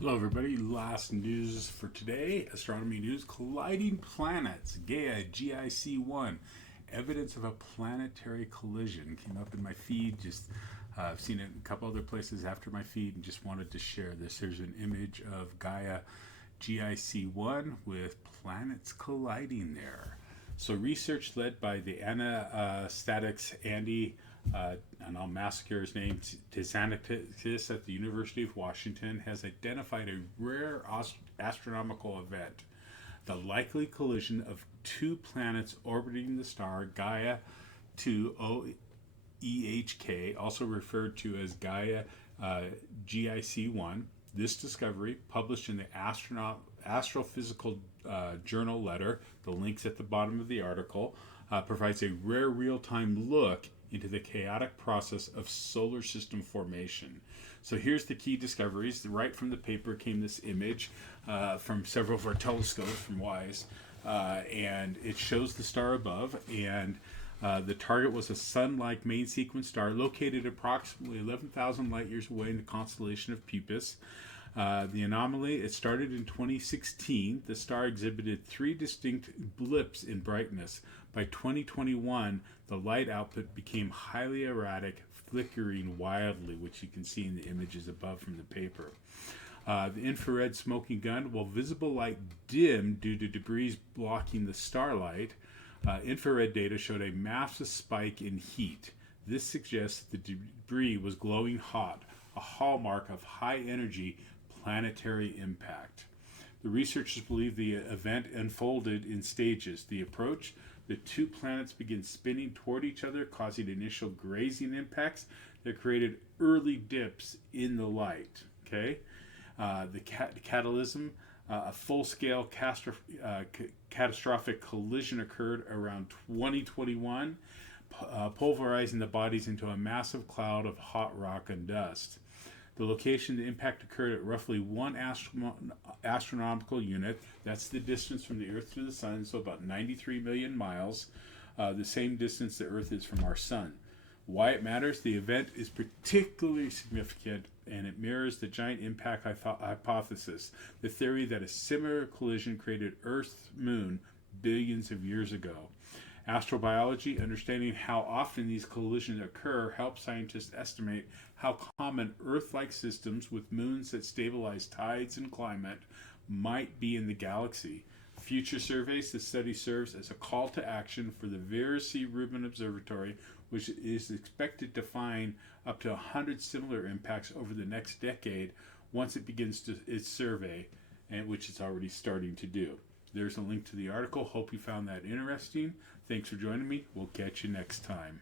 Hello, everybody. Last news for today astronomy news. Colliding planets, Gaia GIC 1. Evidence of a planetary collision came up in my feed. I've seen it in a couple other places after my feed and just wanted to share this. Here's an image of Gaia GIC 1 with planets colliding there. So, research led by the Anastasios and I'll massacre his name, Tzanidakis at the University of Washington, has identified a rare astronomical event, the likely collision of two planets orbiting the star Gaia 2 EHK, also referred to as Gaia GIC 1. This discovery, published in the Astrophysical Journal Letter, the link's at the bottom of the article, provides a rare real-time look into the chaotic process of solar system formation. So here's the key discoveries. Right from the paper came this image from several of our telescopes from WISE, and it shows the star above, and the target was a sun-like main sequence star located approximately 11,000 light years away in the constellation of Puppis. The anomaly, it started in 2016. The star exhibited three distinct blips in brightness. By 2021, the light output became highly erratic, flickering wildly, which you can see in the images above from the paper. The infrared smoking gun, while visible light dimmed due to debris blocking the starlight, infrared data showed a massive spike in heat. This suggests that the debris was glowing hot, a hallmark of high-energy planetary impact. The researchers believe the event unfolded in stages. The approach, the two planets begin spinning toward each other, causing initial grazing impacts that created early dips in the light. Okay, the catalysm, a full-scale catastrophic collision occurred around 2021, pulverizing the bodies into a massive cloud of hot rock and dust. The location of the impact occurred at roughly one astronomical unit. That's the distance from the Earth to the Sun, so about 93 million miles, the same distance the Earth is from our Sun. Why it matters? The event is particularly significant, and it mirrors the giant impact hypothesis, the theory that a similar collision created Earth's moon billions of years ago. Astrobiology, understanding how often these collisions occur, helps scientists estimate how common Earth-like systems with moons that stabilize tides and climate might be in the galaxy. Future surveys, the study serves as a call to action for the Vera C. Rubin Observatory, which is expected to find up to 100 similar impacts over the next decade once it begins its survey, and which it's already starting to do. There's a link to the article. Hope you found that interesting. Thanks for joining me. We'll catch you next time.